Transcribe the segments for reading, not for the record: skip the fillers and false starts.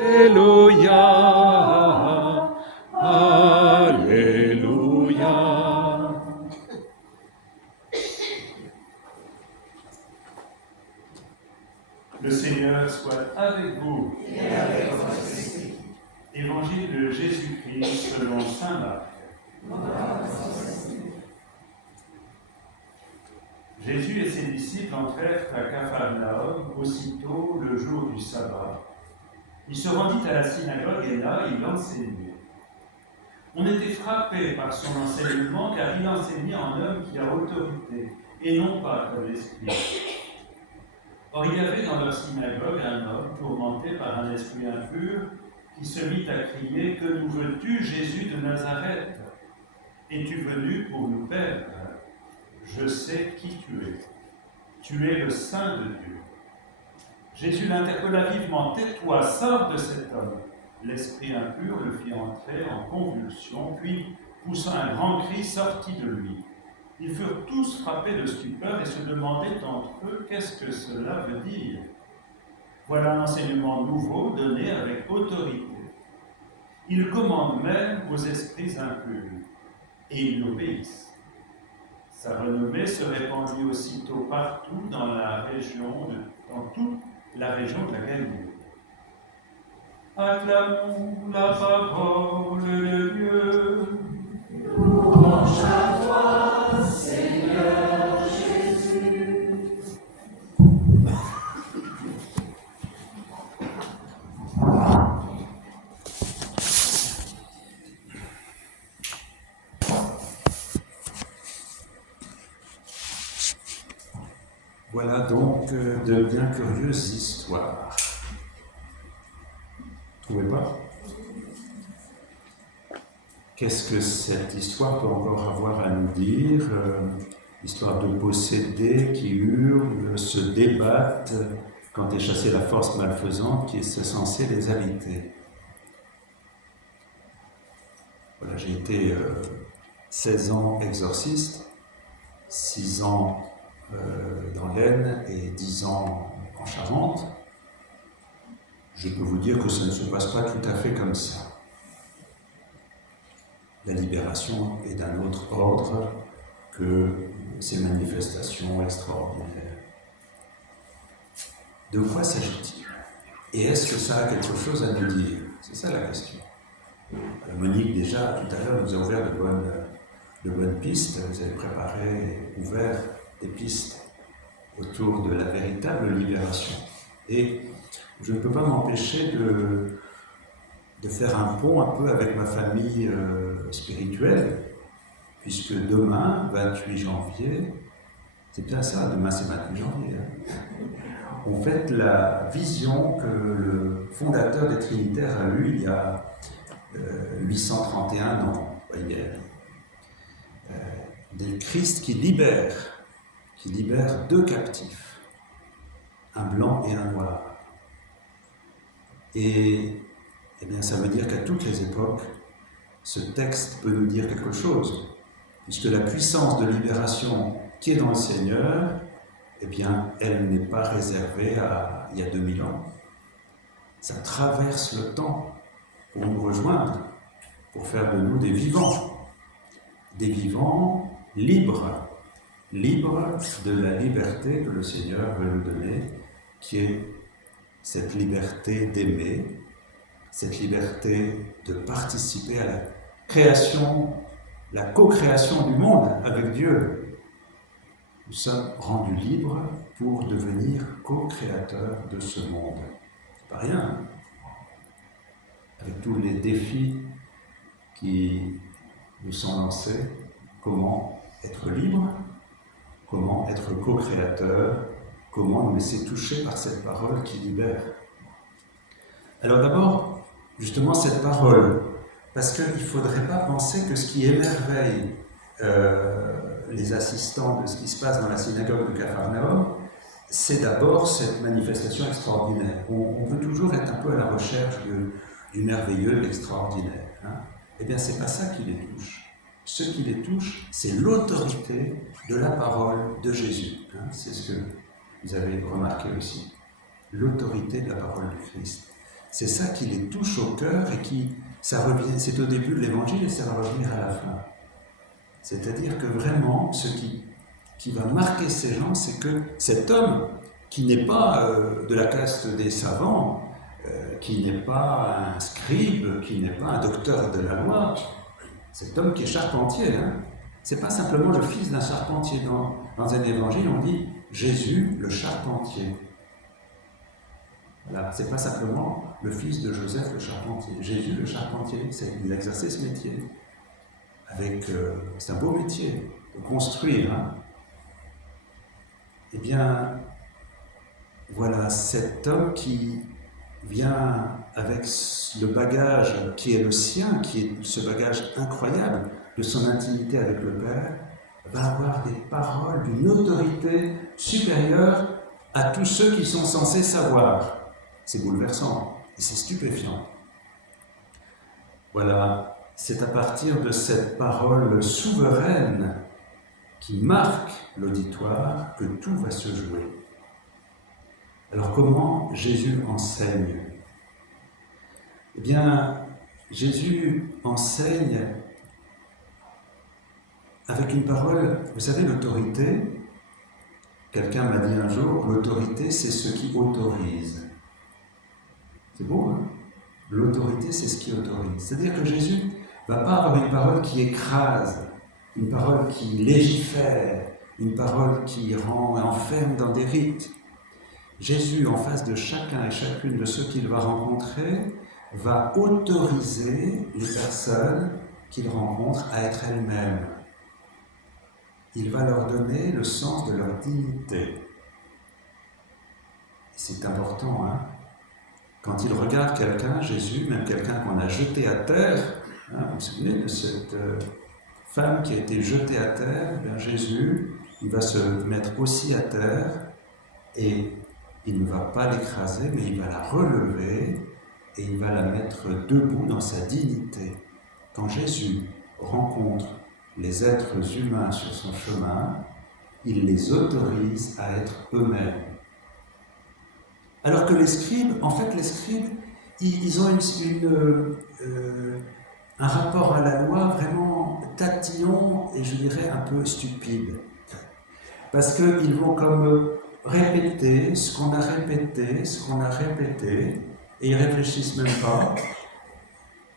Alléluia, Alléluia. Le Seigneur soit avec vous. Et avec votre esprit. Évangile de Jésus-Christ selon saint Marc. Jésus et ses disciples entrèrent à Capharnaüm aussitôt le jour du sabbat. Il se rendit à la synagogue et là, il enseignait. On était frappé par son enseignement car il enseignait en homme qui a autorité et non pas comme l'esprit. Or, il y avait dans leur synagogue un homme tourmenté par un esprit impur qui se mit à crier « Que nous veux-tu, Jésus de Nazareth? Es-tu venu pour nous perdre? Je sais qui tu es. Tu es le Saint de Dieu. » Jésus l'interpella vivement « Tais-toi, sors de cet homme. » L'esprit impur le fit entrer en convulsion, puis, poussant un grand cri, sortit de lui. Ils furent tous frappés de stupeur et se demandaient entre eux « Qu'est-ce que cela veut dire ?» Voilà un enseignement nouveau donné avec autorité. Il commande même aux esprits impurs, et ils l'obéissent. Sa renommée se répandit aussitôt partout dans toute la région de la Galilée. Acclamons la parole de Dieu. Louange à toi, Seigneur Jésus. Voilà donc de bien curieuses histoires. Vous trouvez pas? Qu'est-ce que cette histoire peut encore avoir à nous dire? Histoire de possédés qui hurlent, se débattent quand est chassée la force malfaisante qui est censée les habiter. Voilà, j'ai été 16 ans exorciste, 6 ans dans l'Aisne et 10 ans en Charente. Je peux vous dire que ça ne se passe pas tout à fait comme ça. La libération est d'un autre ordre que ces manifestations extraordinaires. De quoi s'agit-il? Et est-ce que ça a quelque chose à nous dire? C'est ça la question. Alors Monique, déjà, tout à l'heure, nous a ouvert de bonnes pistes. Vous avez préparé et ouvert des pistes autour de la véritable libération. Et je ne peux pas m'empêcher de faire un pont un peu avec ma famille spirituelle, puisque demain, 28 janvier, c'est bien ça, demain c'est 28 janvier, on fête la vision que le fondateur des Trinitaires a eue il y a 831 ans, hier. Des Christ qui libère deux captifs, un blanc et un noir. Et eh bien, ça veut dire qu'à toutes les époques, ce texte peut nous dire quelque chose, puisque la puissance de libération qui est dans le Seigneur, eh bien, elle n'est pas réservée à il y a 2000 ans. Ça traverse le temps pour nous rejoindre, pour faire de nous des vivants libres de la liberté que le Seigneur veut nous donner, qui est cette liberté d'aimer, cette liberté de participer à la création, la co-création du monde avec Dieu. Nous sommes rendus libres pour devenir co-créateurs de ce monde. C'est pas rien. Avec tous les défis qui nous sont lancés, comment être libre, comment être co-créateur, comment nous laisser toucher par cette parole qui libère. Alors d'abord, justement cette parole, parce qu'il ne faudrait pas penser que ce qui émerveille les assistants de ce qui se passe dans la synagogue de Capharnaüm, c'est d'abord cette manifestation extraordinaire. On veut toujours être un peu à la recherche du merveilleux, de l'extraordinaire. Eh bien, c'est pas ça qui les touche. Ce qui les touche, c'est l'autorité de la parole de Jésus. C'est ce que vous avez remarqué aussi. L'autorité de la parole du Christ. c'est ça qui les touche au cœur et ça revient, c'est au début de l'évangile et ça va revenir à la fin. C'est-à-dire que vraiment, ce qui va marquer ces gens, c'est que cet homme, qui n'est pas de la caste des savants, qui n'est pas un scribe, qui n'est pas un docteur de la loi, cet homme qui est charpentier, c'est pas simplement le fils d'un charpentier. Dans un évangile, on dit Jésus le charpentier. Voilà, c'est pas simplement le fils de Joseph le charpentier. Jésus le charpentier, il exerçait ce métier. C'est un beau métier, de construire. Eh bien, voilà, cet homme qui vient avec le bagage qui est le sien, qui est ce bagage incroyable de son intimité avec le Père, va avoir des paroles d'une autorité supérieure à tous ceux qui sont censés savoir. C'est bouleversant et c'est stupéfiant. Voilà, c'est à partir de cette parole souveraine qui marque l'auditoire que tout va se jouer. Alors comment Jésus enseigne? Eh bien, Jésus enseigne avec une parole, vous savez, l'autorité, quelqu'un m'a dit un jour, l'autorité c'est ce qui autorise. C'est beau, hein? L'autorité c'est ce qui autorise. C'est-à-dire que Jésus ne va pas avoir une parole qui écrase, une parole qui légifère, une parole qui enferme dans des rites. Jésus, en face de chacun et chacune de ceux qu'il va rencontrer, va autoriser les personnes qu'il rencontre à être elles-mêmes. Il va leur donner le sens de leur dignité. C'est important, hein? Quand il regarde quelqu'un, Jésus, même quelqu'un qu'on a jeté à terre, vous vous souvenez de cette femme qui a été jetée à terre, bien Jésus, il va se mettre aussi à terre et il ne va pas l'écraser, mais il va la relever et il va la mettre debout dans sa dignité. Quand Jésus rencontre les êtres humains sur son chemin, il les autorise à être eux-mêmes. Alors que les scribes, ils ont un rapport à la loi vraiment tatillon et je dirais un peu stupide. Parce qu'ils vont comme répéter ce qu'on a répété, et ils réfléchissent même pas,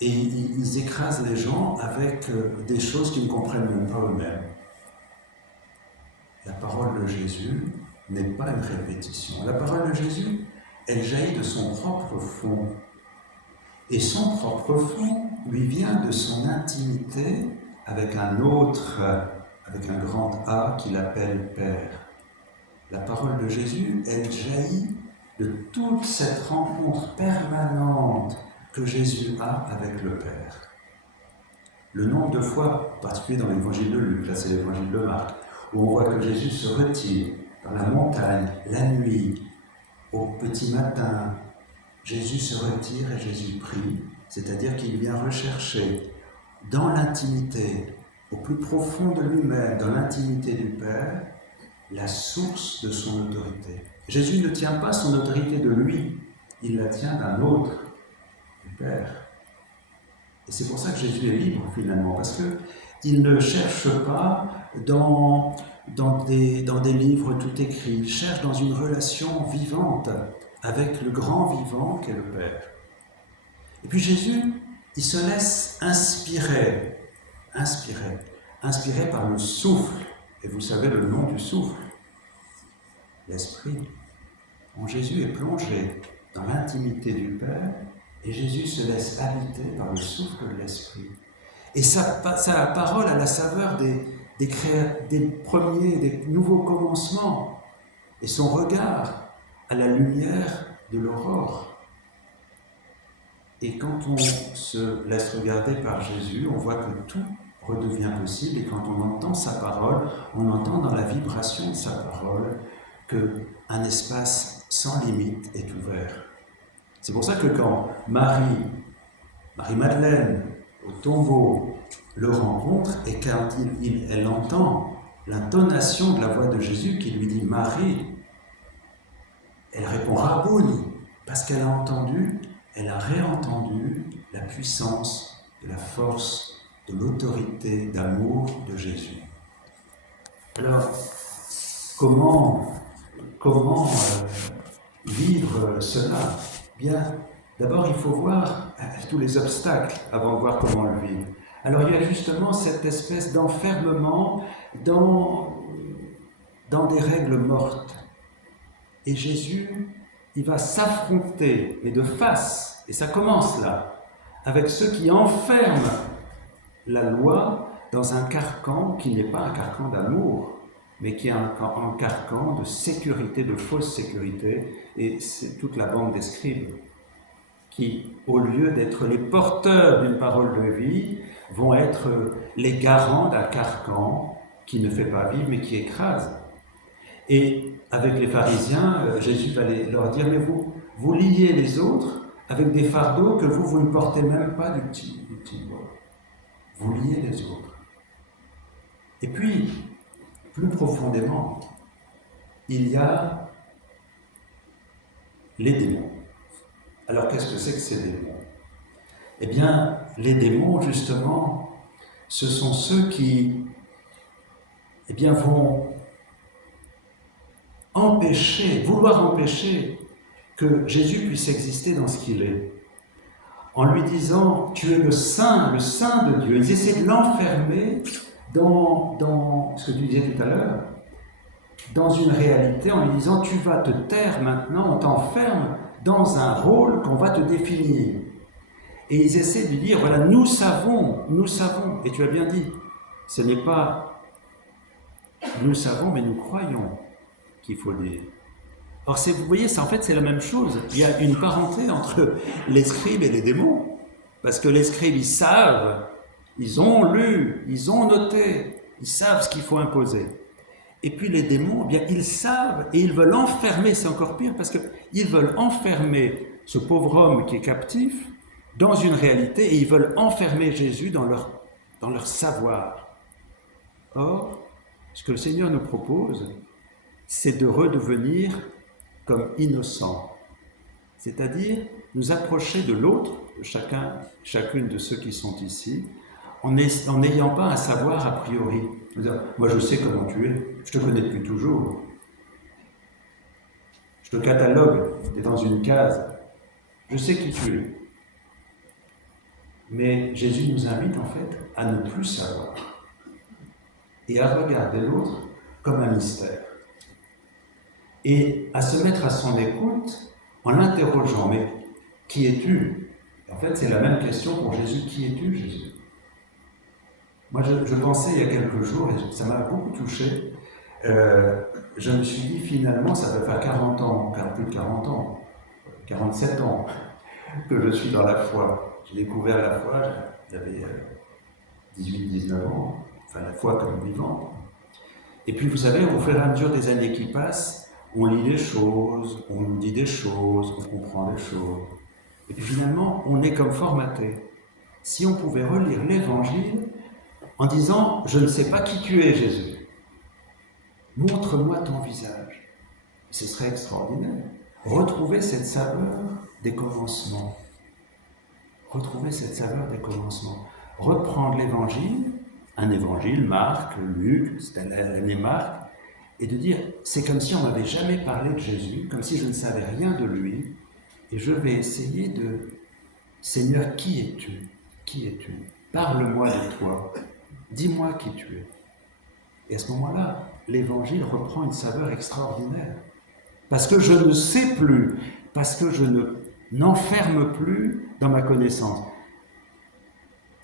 et ils écrasent les gens avec des choses qu'ils ne comprennent même pas eux-mêmes. La parole de Jésus n'est pas une répétition. La parole de Jésus, elle jaillit de son propre fond. Et son propre fond lui vient de son intimité avec un autre, avec un grand A qu'il appelle Père. La parole de Jésus, elle jaillit de toute cette rencontre permanente que Jésus a avec le Père. Le nombre de fois, en particulier dans l'évangile de Luc, là c'est l'évangile de Marc, où on voit que Jésus se retire dans la montagne, la nuit, au petit matin, Jésus se retire et Jésus prie, c'est-à-dire qu'il vient rechercher dans l'intimité, au plus profond de lui-même, dans l'intimité du Père, la source de son autorité. Jésus ne tient pas son autorité de lui, il la tient d'un autre, du Père. Et c'est pour ça que Jésus est libre finalement, parce qu'il ne cherche pas dans des livres tout écrits, il cherche dans une relation vivante avec le grand vivant qu'est le Père. Et puis Jésus, il se laisse inspirer par le souffle. Et vous savez le nom du souffle, l'Esprit. Bon, Jésus est plongé dans l'intimité du Père et Jésus se laisse habiter par le souffle de l'Esprit. Et sa parole a la saveur des premiers, des nouveaux commencements. Et son regard à la lumière de l'aurore. Et quand on se laisse regarder par Jésus, on voit que tout redevient possible. Et quand on entend sa parole, on entend dans la vibration de sa parole qu'un espace sans limite est ouvert. C'est pour ça que quand Marie-Madeleine, au tombeau, le rencontre, et quand elle entend l'intonation de la voix de Jésus qui lui dit « Marie », elle répond « Rabouni », parce qu'elle a entendu, elle a réentendu la puissance, de la force, de l'autorité, d'amour de Jésus. Alors, comment vivre cela? Bien, d'abord, il faut voir tous les obstacles avant de voir comment le vivre. Alors, il y a justement cette espèce d'enfermement dans des règles mortes. Et Jésus, il va s'affronter, mais de face, et ça commence là, avec ceux qui enferment la loi dans un carcan qui n'est pas un carcan d'amour, mais qui est un carcan de sécurité, de fausse sécurité, et c'est toute la bande des scribes qui, au lieu d'être les porteurs d'une parole de vie, vont être les garants d'un carcan qui ne fait pas vivre, mais qui écrase. Et avec les pharisiens, Jésus va leur dire, mais vous liez les autres avec des fardeaux que vous ne portez même pas du petit doigt. Vous liez les autres. Et puis, plus profondément, il y a les démons. Alors, qu'est-ce que c'est que ces démons? Eh bien, les démons, justement, ce sont ceux qui, vont vouloir empêcher que Jésus puisse exister dans ce qu'il est. En lui disant, tu es le saint de Dieu. Ils essaient de l'enfermer dans ce que tu disais tout à l'heure, dans une réalité, en lui disant, tu vas te taire maintenant, on t'enferme dans un rôle qu'on va te définir. Et ils essaient de lui dire, voilà, nous savons, et tu as bien dit, ce n'est pas nous savons, mais nous croyons qu'il faut dire. Or, vous voyez, en fait, c'est la même chose. Il y a une parenté entre les scribes et les démons. Parce que les scribes, ils savent, ils ont lu, ils ont noté, ils savent ce qu'il faut imposer. Et puis les démons, ils savent et ils veulent enfermer, c'est encore pire, parce qu'ils veulent enfermer ce pauvre homme qui est captif dans une réalité et ils veulent enfermer Jésus dans leur savoir. Or, ce que le Seigneur nous propose, c'est de redevenir comme innocents, c'est-à-dire nous approcher de l'autre, chacune de ceux qui sont ici, en n'ayant pas un savoir a priori. Moi je sais comment tu es, je te connais depuis toujours. Je te catalogue, tu es dans une case, je sais qui tu es. Mais Jésus nous invite en fait à ne plus savoir et à regarder l'autre comme un mystère. Et à se mettre à son écoute en l'interrogeant, mais qui es-tu? En fait, c'est la même question pour Jésus, qui es-tu, Jésus? Moi, je pensais il y a quelques jours, et ça m'a beaucoup touché, je me suis dit finalement, ça va faire 40 ans, plus de 40 ans, 47 ans que je suis dans la foi. J'ai découvert la foi, j'avais 18-19 ans, enfin la foi comme vivante. Et puis vous savez, au fur et à mesure des années qui passent, on lit des choses, on dit des choses, on comprend des choses. Et puis finalement, on est comme formaté. Si on pouvait relire l'Évangile en disant « Je ne sais pas qui tu es, Jésus. Montre-moi ton visage. » Ce serait extraordinaire. Retrouver cette saveur des commencements. Retrouver cette saveur des commencements. Reprendre l'Évangile, un Évangile, Marc, Luc, c'était l'année Marc, et de dire, c'est comme si on m'avait jamais parlé de Jésus, comme si je ne savais rien de lui, et je vais essayer de, Seigneur, qui es-tu? Qui es-tu? Parle-moi de toi, dis-moi qui tu es. Et à ce moment-là, l'Évangile reprend une saveur extraordinaire, parce que je ne sais plus, parce que je n'enferme plus dans ma connaissance.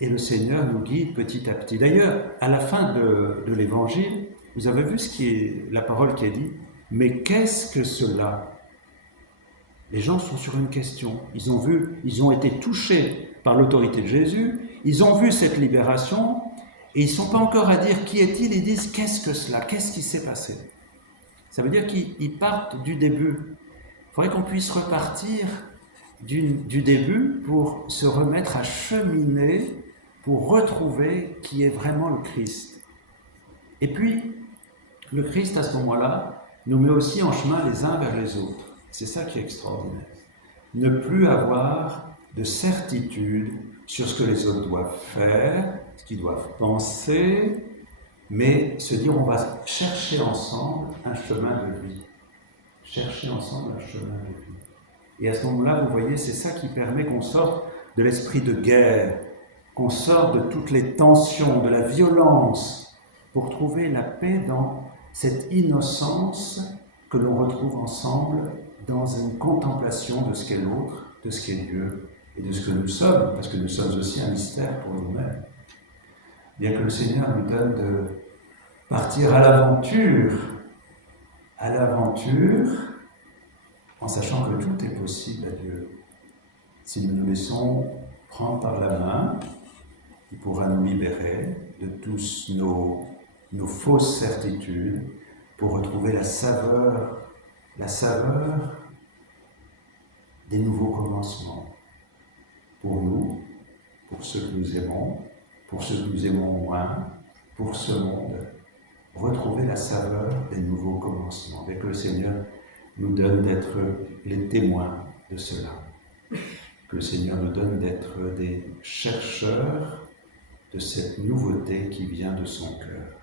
Et le Seigneur nous guide petit à petit. D'ailleurs, à la fin de l'Évangile, vous avez vu la parole qui est dite, mais qu'est-ce que cela? Les gens sont sur une question. Ils ont été touchés par l'autorité de Jésus, ils ont vu cette libération, et ils ne sont pas encore à dire qui est-il, ils disent qu'est-ce que cela? Qu'est-ce qui s'est passé? Ça veut dire qu'ils partent du début. Il faudrait qu'on puisse repartir du début pour se remettre à cheminer, pour retrouver qui est vraiment le Christ. Et puis, le Christ, à ce moment-là, nous met aussi en chemin les uns vers les autres. C'est ça qui est extraordinaire. ne plus avoir de certitude sur ce que les autres doivent faire, ce qu'ils doivent penser, mais se dire on va chercher ensemble un chemin de vie. Chercher ensemble un chemin de vie. Et à ce moment-là, vous voyez, c'est ça qui permet qu'on sorte de l'esprit de guerre, qu'on sorte de toutes les tensions, de la violence, pour trouver la paix dans cette innocence que l'on retrouve ensemble dans une contemplation de ce qu'est l'autre, de ce qu'est Dieu et de ce que nous sommes, parce que nous sommes aussi un mystère pour nous-mêmes. Bien que le Seigneur nous donne de partir à l'aventure, en sachant que tout est possible à Dieu. Si nous nous laissons prendre par la main, il pourra nous libérer de tous nos fausses certitudes pour retrouver la saveur des nouveaux commencements. Pour nous, pour ceux que nous aimons, pour ceux que nous aimons moins, pour ce monde, retrouver la saveur des nouveaux commencements. Et que le Seigneur nous donne d'être les témoins de cela. Que le Seigneur nous donne d'être des chercheurs de cette nouveauté qui vient de son cœur.